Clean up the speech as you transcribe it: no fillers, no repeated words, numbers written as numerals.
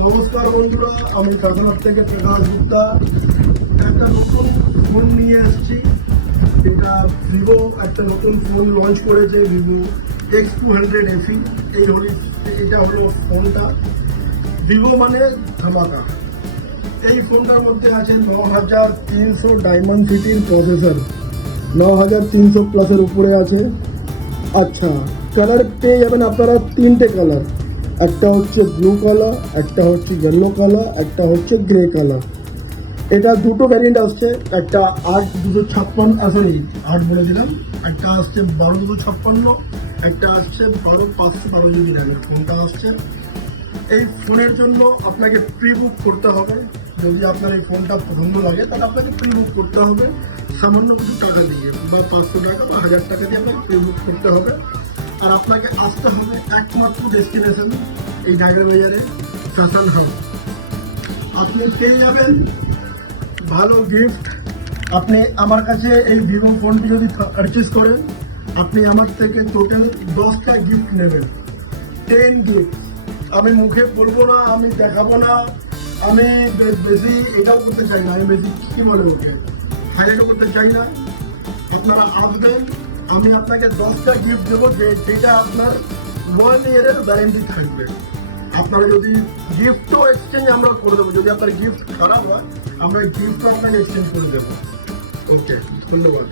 নমস্কার বন্ধুরা, আমি কাকনাথ থেকে প্রকাশ গুপ্তা। একটা নতুন ফোন নিয়ে এসেছি। এটা ভিভো একটা নতুন ফোন লঞ্চ করেছে, ভিভো X200 FE। এটা হলো ফোনটা। ভিভো মানে ধামাকা। এই ফোনটার মধ্যে আছে 9300 ডায়মন্ড সিটির প্রসেসর, 9300 প্লাসের উপরে আছে। আচ্ছা, কালার পেয়ে যাবেন আপনারা তিনটে কালার। একটা হচ্ছে ব্লু কালার, একটা হচ্ছে ইয়েলো কালার, একটা হচ্ছে গ্রে কালার। এটা দুটো ভ্যারিয়েন্ট আসছে। একটা 8256 আসলে 8 বলে দিলাম। একটা আসছে 12256, একটা আসছে 12512 জিবি র্যামের ফোনটা আসছে। এই ফোনের জন্য আপনাকে প্রি বুক করতে হবে। যদি আপনার এই ফোনটা পছন্দ লাগে তাহলে আপনাকে প্রি বুক করতে হবে সামান্য কিছু টাকা দিয়ে, বা 500 টাকা বা 1000 টাকা দিয়ে আপনাকে প্রি বুক করতে হবে। আর আপনাকে আসতে হবে একমাত্র ডেস্টিনেশন এই ডায়গা বাজারে ফ্যাশন হাউস। আপনি পেয়ে যাবেন ভালো গিফট। আপনি আমার কাছে এই ভিভো ফোনটি যদি পারচেস করেন, আপনি আমার থেকে টোটাল 10টা গিফট নেবেন। 10 গিফট। আমি মুখে বলবো না, আমি দেখাবো না, আমি বেশি এটাও করতে চাই না, আমি বেশি কী বলে ওকে হাইলাইটও করতে চাই না। আপনারা আসবেন, আমি আপনাকে 10টা গিফট দেবো, যেটা আপনার 1 ইয়ারের গ্যারেন্টি থাকবে। আপনারা যদি গিফটও এক্সচেঞ্জ আমরা করে দেবো, যদি আপনার গিফট খারাপ হয় আমরা গিফটও আপনাকে এক্সচেঞ্জ করে দেবো। ওকে, ধন্যবাদ।